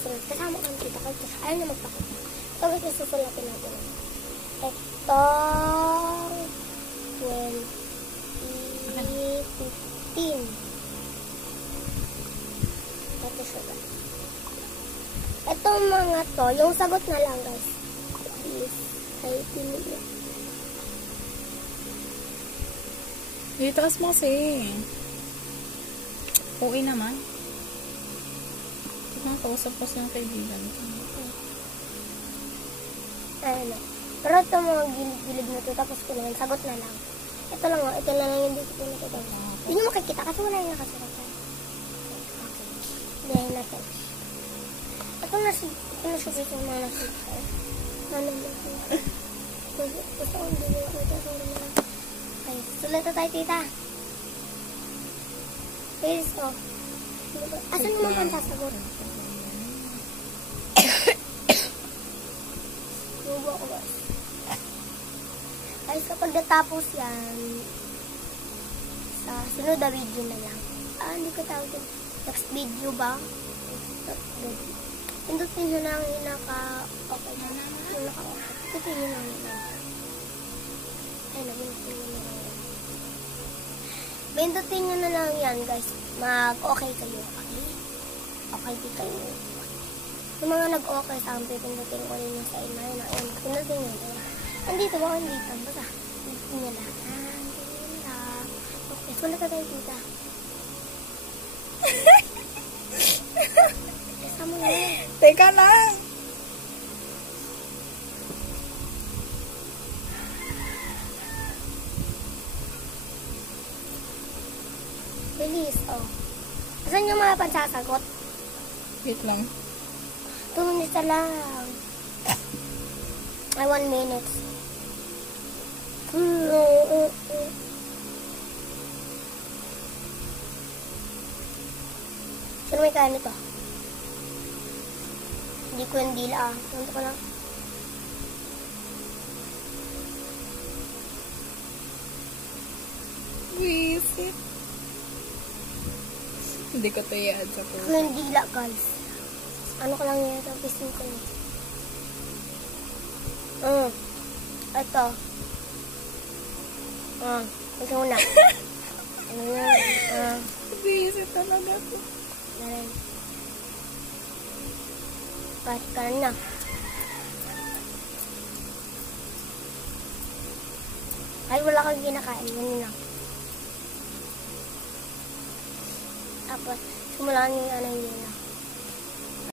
susunod. Kasama kang tita ko. Ayaw na magpakita. So, ito susulatin natin. Itong 2015. Ito siya guys. Itong mga to, yung sagot na lang guys. Is, ay pinili. Itaas mo kasi. Okay naman. Kausap ko sa kaibigan ko. Ano. Pero ito mga gilid-gilid na ito, tapos ko naman, sagot na lang. Ito lang o, ito lang yung dito na ito. Hindi nyo makikita kasi wala yung nakasulat. Okay. Biyahin natin. Ito na siya guys yung mga nakita. Ano mo? Gusto ko hindi nyo makita. Okay, sulat na tayo tita. Please, oh. Asan naman pang sasagot? Nubo ko guys. Guys, kapag natapos yan, sa sunod na video na lang. Hindi ko tawag din. Next video ba? Pindutin nyo lang yung naka-okay na. Yung naka-okay. Pindutin nyo lang yun. Ay, nabindutin nyo na lang. Pindutin nyo na lang yan guys. Mag-okay kayo. Okay? Okay di kayo. Yung mga nag-okay sa akin, pindutin ko rin yung sa ina. Ayun, pindutin nyo na. Andito ba? Andito. Basta. Pindutin nyo lang. Pindutin nyo lang. Okay, sulat na tayo tita. Kasama na. Teka lang. Bilis, oh. Asan yung mga pansasagot? Wait lang. 2 minutes na lang. Ay, 1 minute. Sino may kaya nito? Hindi ko yung dila, Nanto ko lang. Wisit. Hindi ko ito i-add sa Ako post. yung dila, guys. Ano ko lang yun, tapisin ko yun. Ito. Ito muna. Wisit talaga ito. Kahit ka na. Kahit wala kang kinakain, yun lang. Tapos, simulan yung ano yun na.